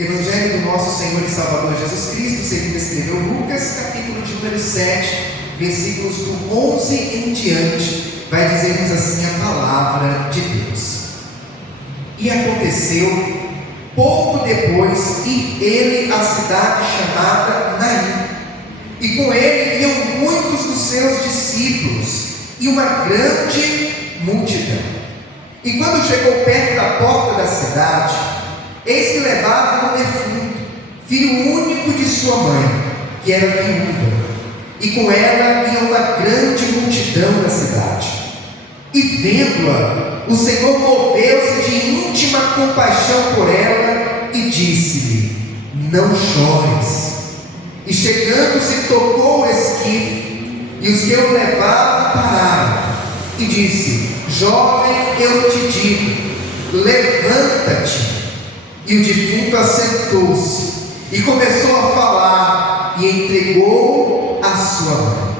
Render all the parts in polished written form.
Evangelho do nosso Senhor e Salvador Jesus Cristo, segundo escreveu Lucas, capítulo de número 7, versículos do 11 em diante, vai dizer-nos assim a palavra de Deus. E aconteceu, pouco depois, ir ele à cidade chamada Naim, e com ele iam muitos dos seus discípulos, e uma grande multidão. E quando chegou perto da porta da cidade, eis que levava um defunto, filho único de sua mãe, que era viúva, e com ela ia uma grande multidão da cidade. E vendo-a, o Senhor moveu-se de íntima compaixão por ela e disse-lhe: não chores. E chegando-se, tocou o esquife, e os que o levavam pararam, e disse: jovem, eu te digo, levanta-te. E o defunto assentou-se e começou a falar, e entregou a sua mãe.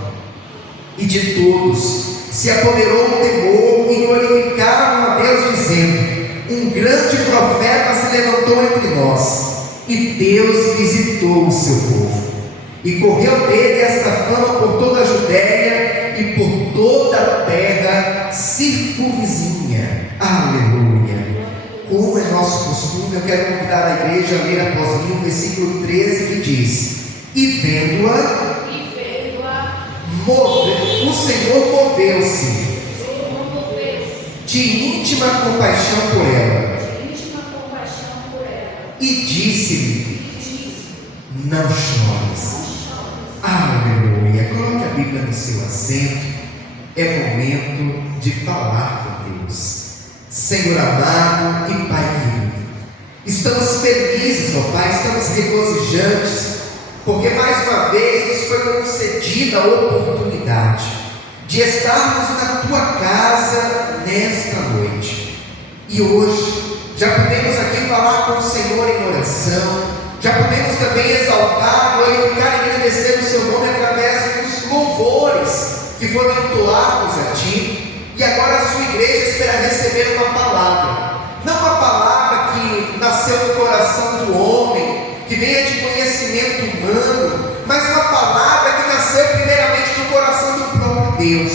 E de todos se apoderou o temor, e glorificaram a Deus, dizendo: um grande profeta se levantou entre nós, e Deus visitou o seu povo. E correu dele esta fama por toda a Judéia e por toda a terra circunvizinha. Aleluia! Como é nosso costume, eu quero convidar a igreja a ler após mim o versículo 13, que diz: e vendo-a, o Senhor moveu-se de íntima compaixão por ela, e disse-lhe: não chores. Aleluia! Coloque a Bíblia no seu assento. É momento de falar com Deus. Senhor amado e Pai querido, estamos felizes, ó Pai, estamos regozijantes, porque mais uma vez nos foi concedida a oportunidade de estarmos na Tua casa nesta noite. E hoje já podemos aqui falar com o Senhor em oração, já podemos também exaltar, glorificar e agradecer o Seu nome através dos louvores que foram entoados a Ti. E agora a sua igreja espera receber uma palavra, não uma palavra que nasceu no coração do homem, que venha de conhecimento humano, mas uma palavra que nasceu primeiramente no coração do próprio Deus,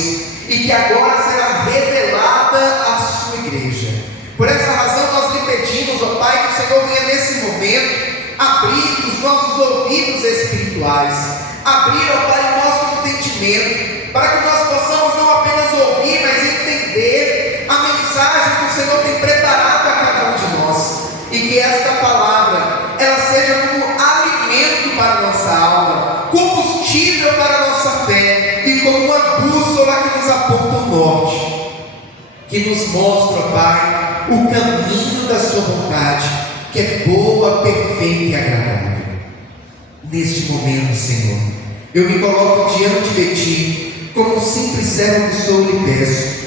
e que agora será revelada à sua igreja. Por essa razão nós lhe pedimos, ó Pai, que o Senhor venha nesse momento abrir os nossos ouvidos espirituais, abrir, ó Pai, o nosso entendimento, para que nós possamos não apenas ouvir, mas entender a mensagem que o Senhor tem preparado a cada um de nós, e que esta palavra, ela seja como alimento para a nossa alma, combustível para a nossa fé, e como uma bússola que nos aponta o norte, que nos mostra, Pai, o caminho da sua vontade, que é boa, perfeita e agradável. Neste momento, Senhor, eu me coloco diante de Ti, como um simples servo que sou, lhe peço: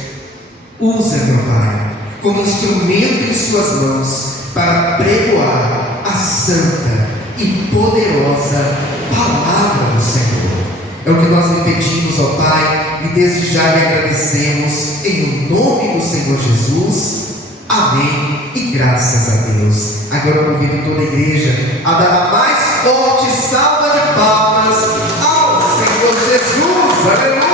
usa, meu Pai, como instrumento em suas mãos, para pregoar a santa e poderosa palavra do Senhor. É o que nós lhe pedimos, ó Pai, e desde já lhe agradecemos, em nome do Senhor Jesus. Amém e graças a Deus. Agora eu convido toda a igreja a dar a mais forte salva de palmas ao Senhor Jesus. Aleluia!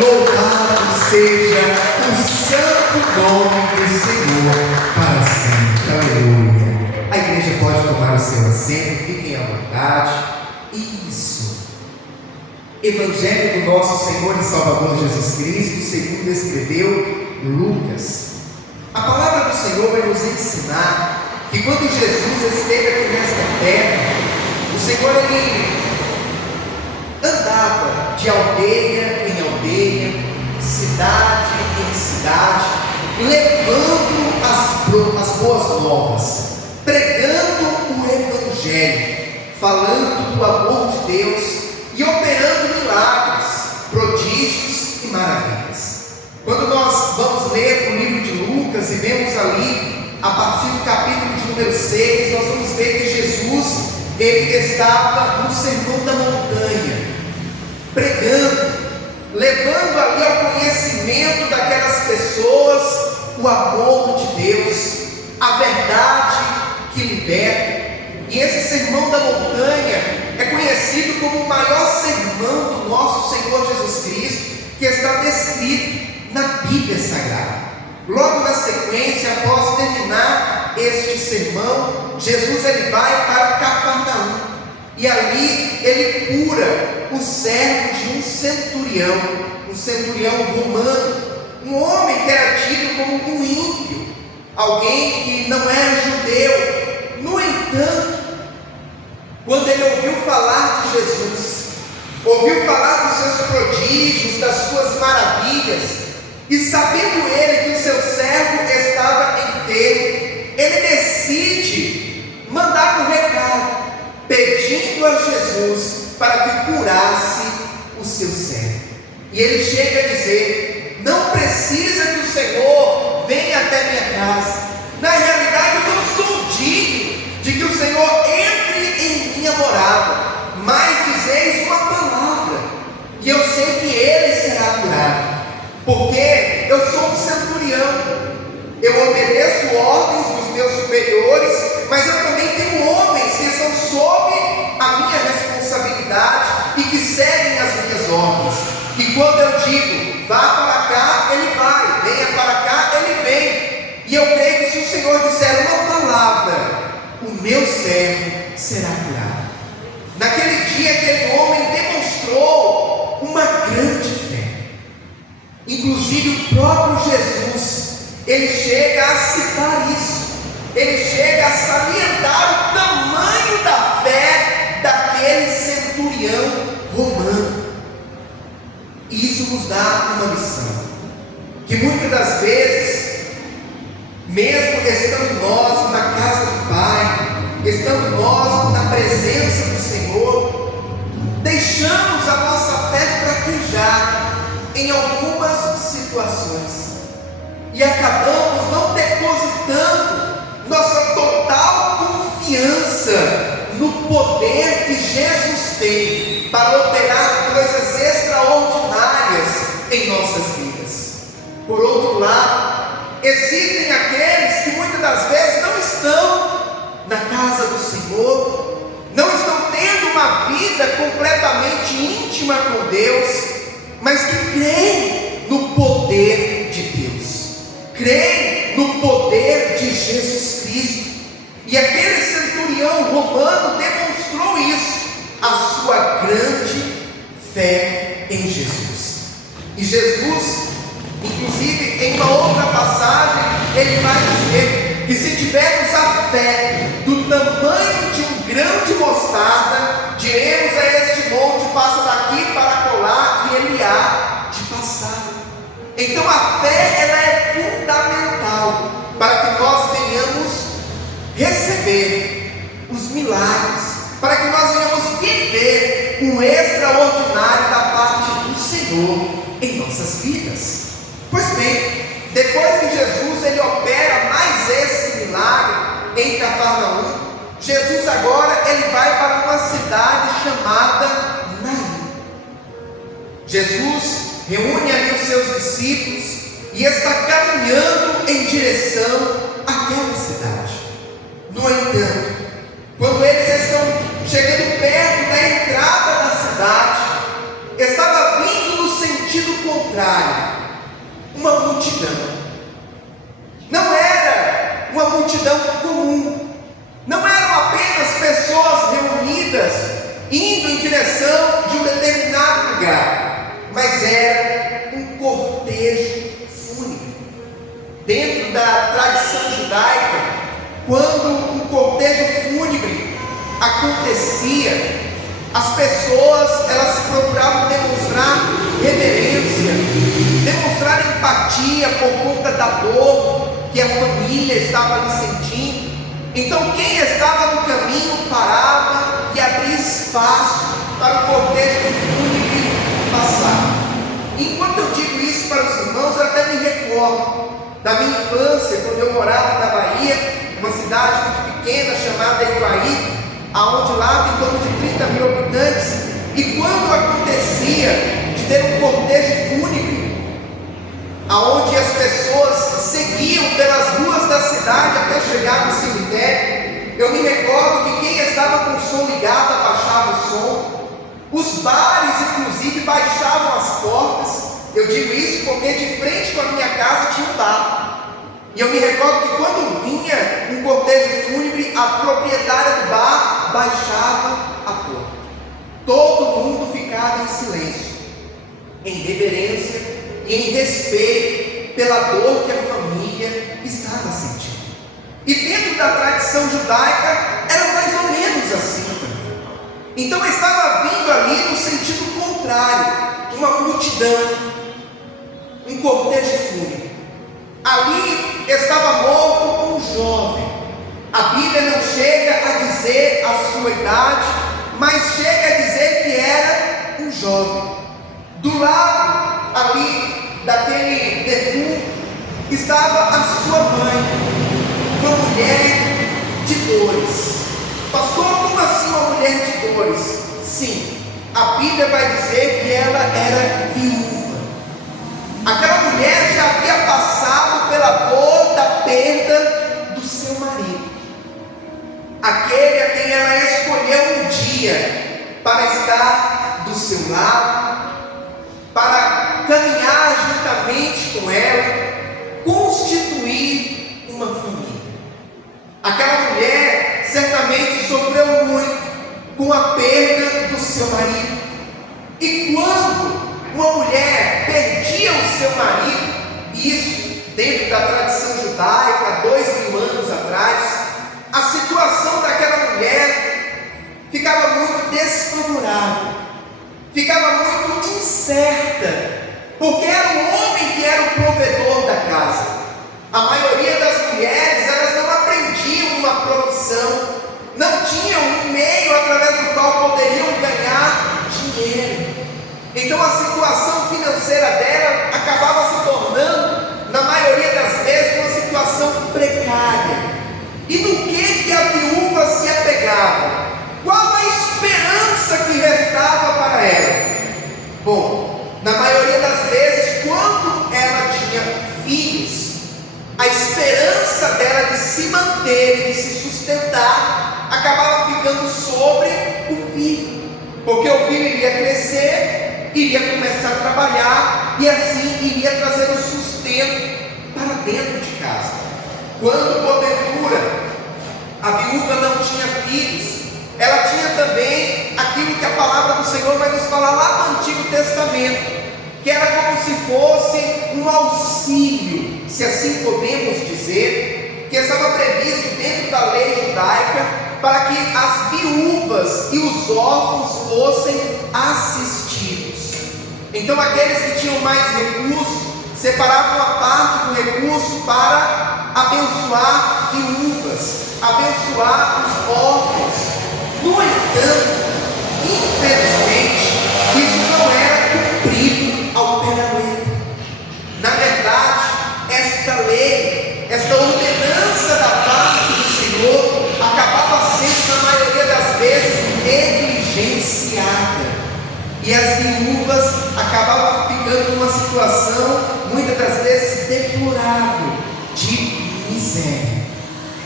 Louvado seja o santo nome do Senhor para sempre. Aleluia! A igreja pode tomar o seu assento, fiquem à vontade. Isso! Evangelho do nosso Senhor e Salvador Jesus Cristo, segundo escreveu Lucas. A palavra do Senhor vai nos ensinar que quando Jesus esteve aqui nesta terra, o Senhor ele andava de aldeia em aldeia, cidade em cidade, levando as boas novas, pregando o Evangelho, falando do amor de Deus e operando milagres, prodígios e maravilhas. Quando nós vamos ler o livro de Lucas e vemos ali, a partir do capítulo de número 6, nós vamos ver que Jesus, ele estava no sermão da montanha, pregando, levando ali ao conhecimento daquelas pessoas o amor de Deus, a verdade que perto. E esse sermão da montanha é conhecido como o maior sermão do nosso Senhor Jesus Cristo, que está descrito na Bíblia Sagrada. Logo na sequência, após terminar este sermão, Jesus ele vai para Cafarnaum, e ali ele cura o servo de um centurião romano, um homem que era tido como um ímpio, alguém que não era judeu. No entanto, quando ele ouviu falar de Jesus, ouviu falar dos seus prodígios, das suas maravilhas, e sabendo ele que o seu servo estava enfermo, ele decide mandar um recado, pedindo a Jesus para que curasse o seu servo. E ele chega a dizer: não precisa que o Senhor venha até minha casa. Na realidade, eu não sou digno de que o Senhor entre em minha morada, mas dizeis uma palavra, e eu sei que ele será curado. Porque eu sou um centurião, eu obedeço ordens dos meus superiores, mas eu também tenho homens que estão sob a minha responsabilidade e que seguem as minhas ordens. E quando eu digo, vá para cá, ele vai, venha para cá, ele vem. E eu creio que se o Senhor disser uma palavra, o meu servo será curado. Naquele dia, aquele homem demonstrou uma grande fé. Inclusive o próprio Jesus, ele chega a citar isso, ele chega a salientar o tamanho da fé daquele centurião romano. E isso nos dá uma lição, que muitas das vezes, mesmo estando nós na casa do Pai, estando nós na presença do Senhor, deixamos a nossa fé fraquejar em algumas situações, e acabamos não depositando nossa total confiança no poder que Jesus tem para operar coisas extraordinárias em nossas vidas. Por outro lado, existem aqueles que muitas das vezes não estão na casa do Senhor, não estão tendo uma vida completamente íntima com Deus, mas que creem no poder de Deus, creem no poder de Jesus Cristo. E aquele centurião romano demonstrou isso, a sua grande fé em Jesus. E Jesus, inclusive em uma outra passagem, ele vai dizer que se tivermos a fé do tamanho de um grão de mostarda, diremos a este monte: passa daqui para colar, e ele há de passar. Então a fé, ela é fundamental para que nós venhamos receber os milagres, para que nós venhamos viver o extraordinário da parte do Senhor em nossas vidas. Pois bem, depois que Jesus ele opera mais esse milagre em Cafarnaum, Jesus agora ele vai para uma cidade chamada Naim. Jesus reúne ali os seus discípulos e está caminhando em direção àquela cidade. No entanto, quando eles estão chegando perto da entrada da cidade, estava vindo no sentido contrário uma multidão. Não era uma multidão comum, não eram apenas pessoas reunidas indo em direção de um determinado lugar, mas era um cortejo fúnebre. Dentro da tradição judaica, quando um cortejo fúnebre acontecia, as pessoas elas procuravam demonstrar reverência, demonstrar empatia por conta da dor que a família estava ali sentindo. Então quem estava no caminho parava e abria espaço para o cortejo fúnebre passar. Enquanto eu digo isso para os irmãos, eu até me recordo da minha infância, quando eu morava na Bahia, uma cidade muito pequena chamada Ivaí, aonde lá tem em torno de 30 mil habitantes. E quando acontecia de ter um cortejo fúnebre, aonde as pessoas seguiam pelas ruas da cidade até chegar no cemitério, eu me recordo que quem estava com o som ligado abaixava o som, os bares inclusive baixavam as portas. Eu digo isso porque de frente com a minha casa tinha um bar, e eu me recordo que quando vinha um cortejo fúnebre, a proprietária do bar baixava a porta. Todo mundo ficava em silêncio, em reverência e em respeito pela dor que a família estava sentindo. E dentro da tradição judaica era mais ou menos assim também. Então estava vindo ali no sentido contrário, uma multidão, um cortejo fúnebre. Ali estava morto um jovem. A Bíblia não chega a dizer a sua idade, mas chega a dizer que era um jovem. Do lado ali daquele defunto estava a sua mãe, uma mulher de dores. Pastor, como assim uma mulher de dores? Sim, a Bíblia vai dizer que ela era viúva. Aquela mulher já havia passado pela dor da perda do seu marido, aquele a quem ela escolheu um dia para estar do seu lado, para caminhar juntamente com ela, constituir uma família. Aquela mulher certamente sofreu muito com a perda do seu marido. E quando uma mulher perdia o seu marido, isso dentro da tradição judaica, 2000 anos atrás, a situação daquela mulher ficava muito desfavorável, ficava muito incerta, porque era o homem que era o provedor da casa. A maioria das mulheres, elas não aprendiam uma profissão, não tinham um meio através do qual poderiam ganhar dinheiro. Então a situação financeira dela acabava se tornando, na maioria das vezes, uma situação precária. E no que a viúva se apegava? Qual a esperança que restava para ela? Bom, na maioria das vezes, quando ela tinha filhos, a esperança dela de se manter, de se sustentar, acabava ficando sobre o filho, porque o filho iria crescer, iria começar a trabalhar e assim iria trazer o sustento para dentro de casa. Quando porventura a viúva não tinha filhos, ela tinha também aquilo que a palavra do Senhor vai nos falar lá no Antigo Testamento, que era como se fosse um auxílio, se assim podemos dizer, que estava previsto dentro da lei judaica, para que as viúvas e os órfãos fossem assistidos. Então aqueles que tinham mais recursos, separavam a parte do recurso para abençoar viúvas, abençoar os órfãos. No entanto, infelizmente, isso não era cumprido ao pé da letra. Na verdade, esta lei, esta ordenança da parte do Senhor, acabava sendo, na maioria das vezes, negligenciada. E as viúvas acabavam ficando numa situação, muitas das vezes, deplorável, de miséria.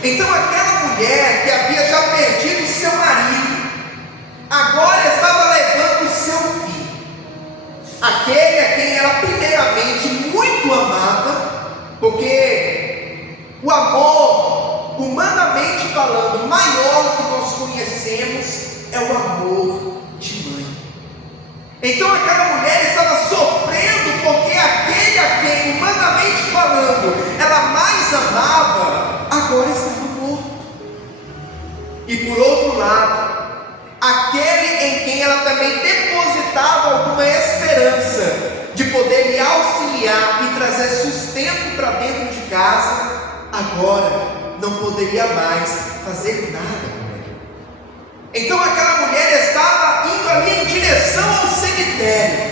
Então aquela mulher que havia já perdido o seu marido, agora estava levando o seu filho, aquele a quem ela primeiramente muito amava, porque o amor, humanamente falando, maior que nós conhecemos é o amor de mãe. Então aquela mulher estava sofrendo porque aquele a quem, humanamente falando, ela mais amava, agora estava morto. E por outro lado, aquele em quem ela também depositava alguma esperança de poder lhe auxiliar e trazer sustento para dentro de casa, agora não poderia mais fazer nada com ela. Então aquela mulher estava indo ali em direção ao cemitério,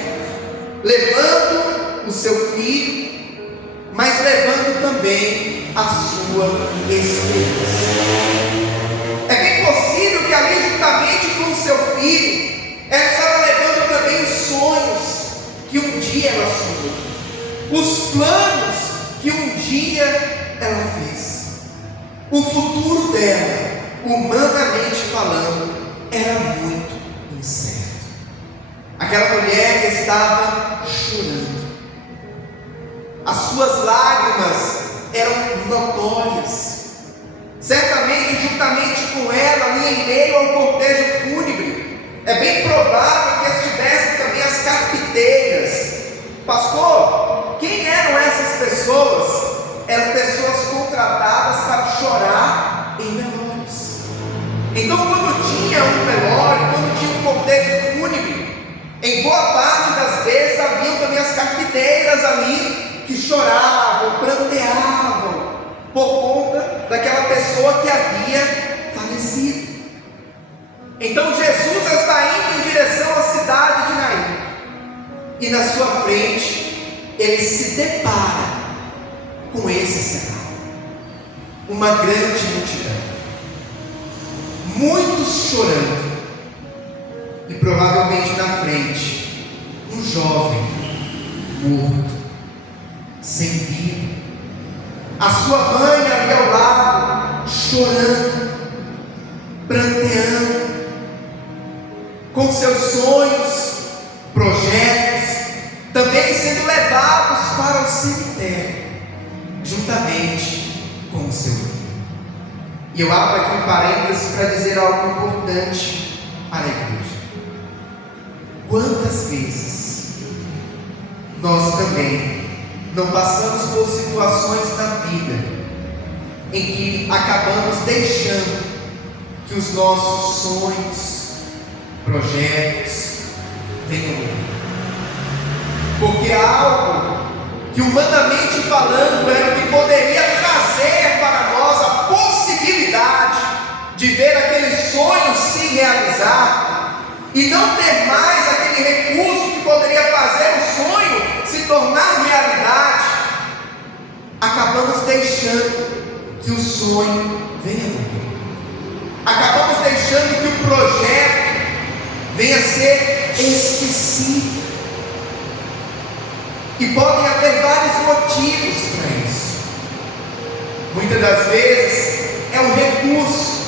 levando o seu filho, mas levando também a sua esperança. É bem possível que ali, juntamente com o seu filho, ela estava levando também os sonhos que um dia ela sonhou, os planos que um dia ela fez, o futuro dela, humanamente falando, era muito incerto. Aquela mulher estava chorando. As suas lágrimas eram notórias. Certamente, juntamente com ela, ali em meio ao cortejo fúnebre, é bem provável que estivessem também as carpinteiras. Pastor, quem eram essas pessoas? Eram pessoas contratadas para chorar em velórios. Então, quando tinha um velório, quando tinha um cortejo fúnebre, em boa parte das vezes haviam também as carpinteiras ali que choravam, pranteavam por conta daquela pessoa que havia falecido. Então Jesus está indo em direção à cidade de Naim, e na sua frente ele se depara com esse cenário: uma grande multidão, muitos chorando, e provavelmente na frente um jovem morto, sem vida, a sua mãe ali ao lado, chorando, pranteando, com seus sonhos, projetos, também sendo levados para o cemitério, juntamente com o seu filho. E eu abro aqui um parênteses para dizer algo importante para a igreja. Quantas vezes nós também não passamos por situações na vida em que acabamos deixando que os nossos sonhos, projetos venham, porque algo que humanamente falando era o que poderia trazer para nós a possibilidade de ver aquele sonho se realizar e não ter mais aquele recurso que poderia fazer o sonho se tornar realidade, acabamos deixando que o sonho venha, acabamos deixando que o projeto venha a ser esquecido. E podem haver vários motivos para isso. Muitas das vezes é um recurso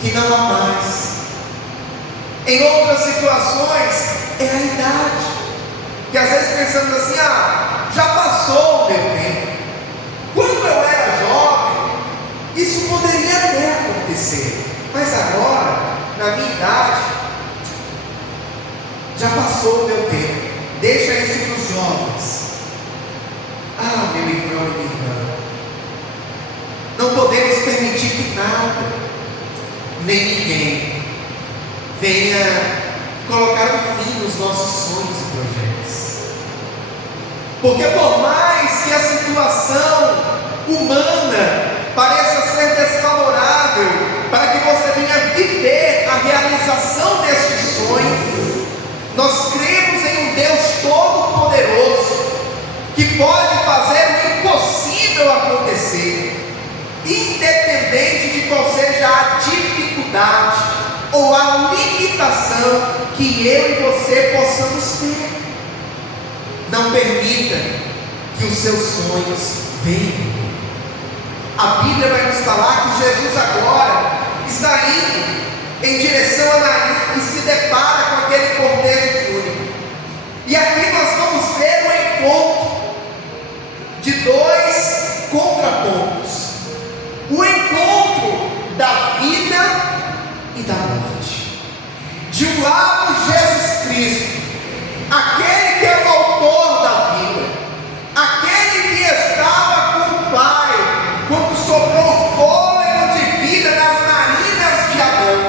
que não há mais. Em outras situações é a idade, que às vezes pensamos assim: já passou o meu tempo. Quando eu era jovem, isso poderia até acontecer, mas agora, na minha idade, já passou o meu tempo. Deixa isso para os jovens. Meu irmão e minha irmã, não podemos permitir que nada, nem ninguém, venha colocar um fim nos nossos sonhos e projetos. Porque por mais que a situação humana pareça ser desfavorável para que você venha viver a realização deste sonho, nós cremos em um Deus Todo-Poderoso que pode fazer o impossível acontecer, independente de qual seja a dificuldade ou a limitação que eu e você possamos ter. Não permita que os seus sonhos venham. A Bíblia vai nos falar que Jesus agora está indo em direção a Naim e se depara com aquele cordeiro fúnebre. E aqui nós vamos ver o encontro de dois contrapontos: o encontro da vida e da morte. De um lado, Jesus Cristo, aquele que é o autor da vida, aquele que estava com o Pai quando soprou fôlego de vida nas narinas de Adão.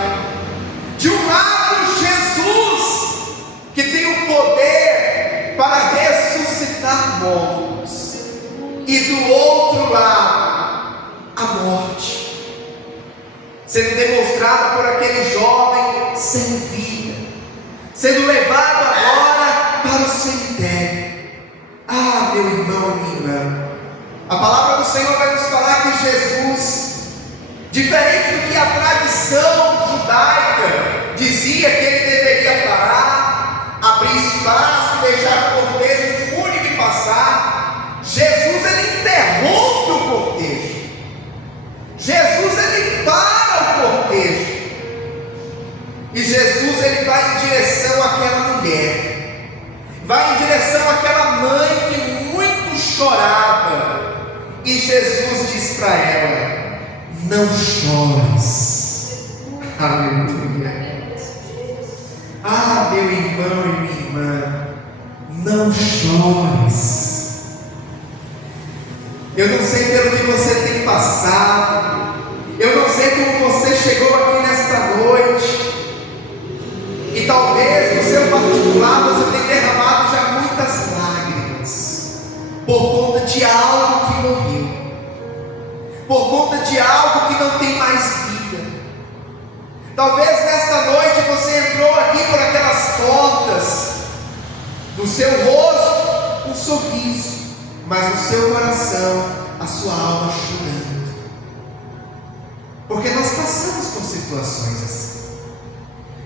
De um lado, Jesus, que tem o poder para ressuscitar mortos. E do outro lado, a morte, sendo demonstrada por aquele jovem sem vida, sendo levado agora para o cemitério. Meu irmão e minha irmã, a palavra do Senhor vai nos falar que Jesus, diferente do que a tradição judaica dizia que ele deveria parar, abrir espaço, deixar o cortejo fúnebre passar, Jesus ele interrompe o cortejo. Jesus ele para o cortejo. E Jesus, ele vai em direção àquela mulher, vai em direção àquela mãe que muito chorava. E Jesus diz para ela: não chores. Aleluia. Ah, meu irmão e minha irmã, não chores. Eu não sei pelo que você tem passado, eu não sei como você chegou aqui nesta noite, e talvez no seu particular você tenha derramado já muitas lágrimas, por conta de algo que morreu, por conta de algo que não tem mais vida. Talvez nesta noite você entrou aqui por aquelas portas, no seu rosto um sorriso, mas no seu coração a sua alma chorando, porque nós passamos por situações assim.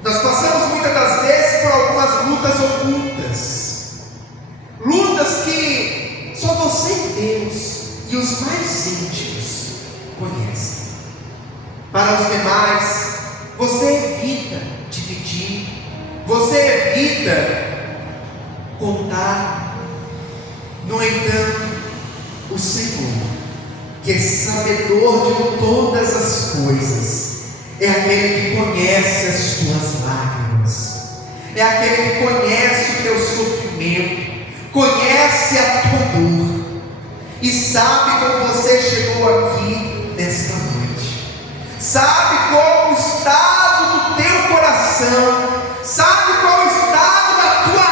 Nós passamos muitas das vezes por algumas lutas ocultas, lutas que só você e Deus e os mais íntimos conhecem. Para os demais, você evita dividir, você evita contar. No entanto, o Senhor, que é sabedor de todas as coisas, é aquele que conhece as tuas lágrimas, é aquele que conhece o teu sofrimento, conhece a tua dor, e sabe como você chegou aqui nesta noite, sabe qual o estado do teu coração, sabe qual o estado da tua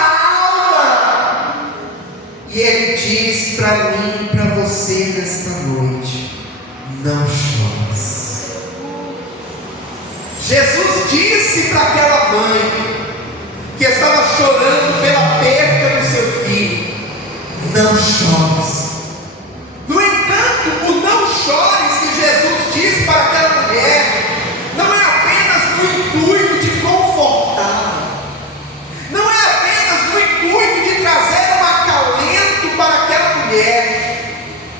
alma, e Ele diz para mim e para você nesta noite: não chores. Jesus disse para aquela mãe que estava chorando pela perda do seu filho: não chores. No entanto, o não chores que Jesus diz para aquela mulher não é apenas no intuito de confortar, não é apenas no intuito de trazer um acalento para aquela mulher,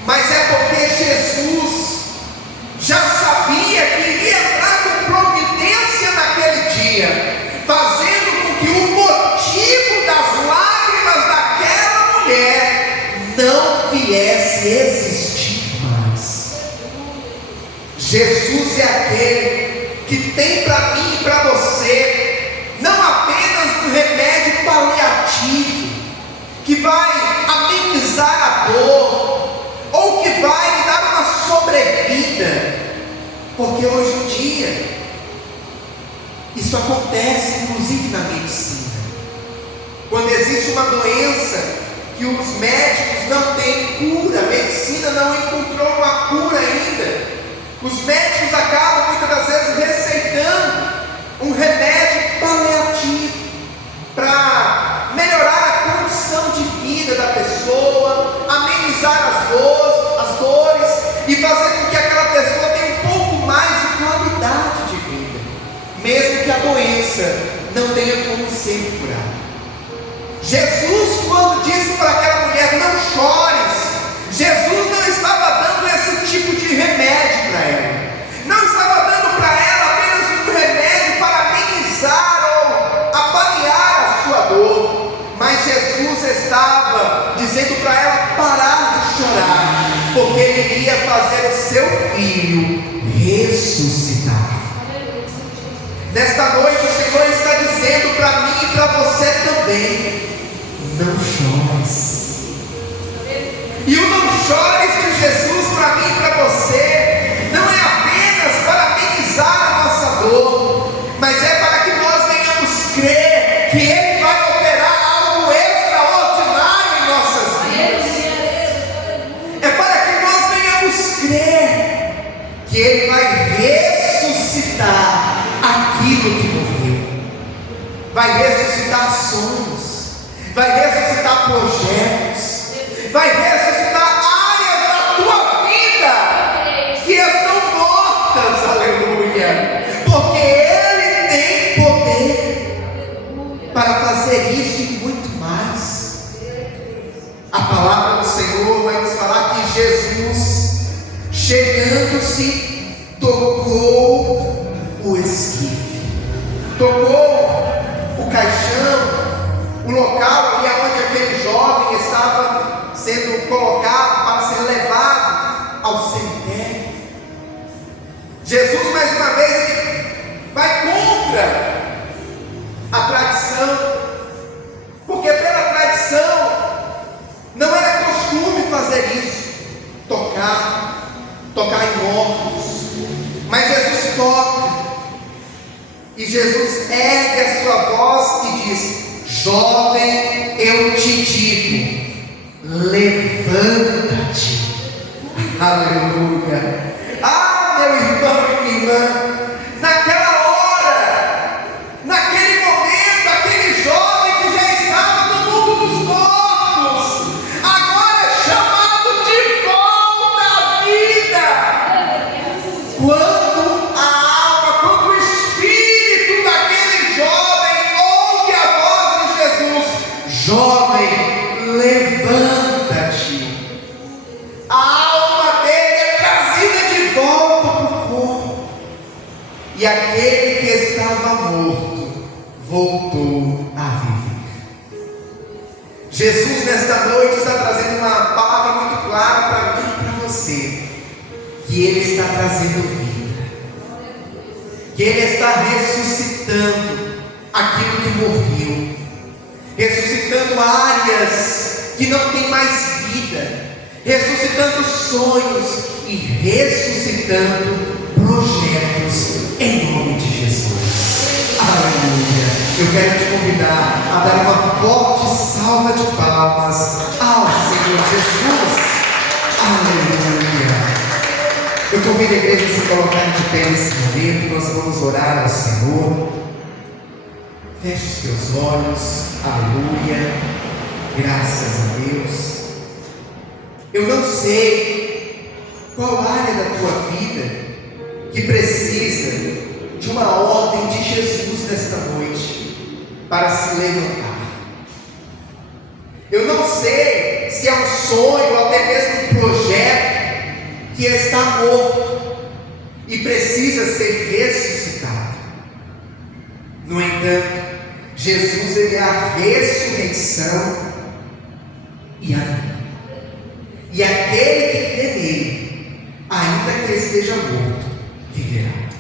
mas é porque Jesus já sabia que iria entrar com providência naquele dia, fazendo com que o motivo das lágrimas daquela mulher não viesse a existir mais. Jesus é aquele que tem para mim e para você não apenas um remédio paliativo que vai amenizar a dor, ou que vai me dar uma sobrevida, porque hoje em dia isso acontece inclusive na medicina. Quando existe uma doença que os médicos não têm cura, a medicina não encontrou uma cura ainda, os médicos acabam muitas das vezes receitando um remédio paliativo para melhorar a condição de vida da pessoa, amenizar as dores e fazer com que aquela pessoa tenha um pouco mais de qualidade de vida, mesmo que a doença não tenha como ser curada. Jesus, quando disse para aquela mulher: não chores, Jesus não estava dando esse tipo de remédio para ela, não estava dando para ela apenas um remédio para amenizar ou apalear a sua dor, mas Jesus estava dizendo para ela parar de chorar, porque Ele iria fazer o seu filho ressuscitar. Nesta noite o Senhor está dizendo para mim e para você também: não chores. E o não chores de Jesus para mim e para você não é apenas para amenizar a nossa dor, mas é para que nós venhamos crer que Ele vai operar algo extraordinário em nossas vidas. É para que nós venhamos crer que Ele vai ressuscitar aquilo que morreu, vai ressuscitar sonhos, vai ressuscitar projetos, vai ressuscitar áreas da tua vida que estão mortas, aleluia, porque Ele tem poder para fazer isso e muito mais. A palavra do Senhor vai nos falar que Jesus, chegando-se, tocou o esquife, tocou o caixão, o local ali onde aquele jovem estava sendo colocado para ser levado ao cemitério. Jesus, mais uma vez, ele vai contra a tradição, porque pela tradição não era costume fazer isso, tocar em mortos. Mas Jesus toca, e Jesus ergue a sua voz e diz: jovem, eu te digo, levanta-te. Aleluia. Ah, meu irmão e minha irmã, naquela hora, naquele momento, aquele jovem que já estava no mundo dos mortos, agora é chamado de volta à vida. Quando o espírito daquele jovem ouve a voz de Jesus: jovem, levanta-te. A alma dele é trazida de volta para o corpo, e aquele que estava morto voltou a viver. Jesus nesta noite está trazendo uma palavra muito clara para mim e para você, que Ele está trazendo vida, que Ele está ressuscitando aquilo que morreu, ressuscitando áreas que não têm mais vida, ressuscitando sonhos e ressuscitando projetos em nome de Jesus. Aleluia. Eu quero te convidar a dar uma forte salva de palmas ao Senhor Jesus. Aleluia. Eu convido a igreja a se colocar de pé nesse momento. Nós vamos orar ao Senhor. Feche os teus olhos. Aleluia. Graças a Deus. Eu não sei qual área da tua vida que precisa de uma ordem de Jesus nesta noite para se levantar. Eu não sei se é um sonho ou até mesmo um projeto que está morto e precisa ser ressuscitado. No entanto, Jesus, Ele é a ressurreição e a vida. E aquele que crê nele, ainda que esteja morto, viverá.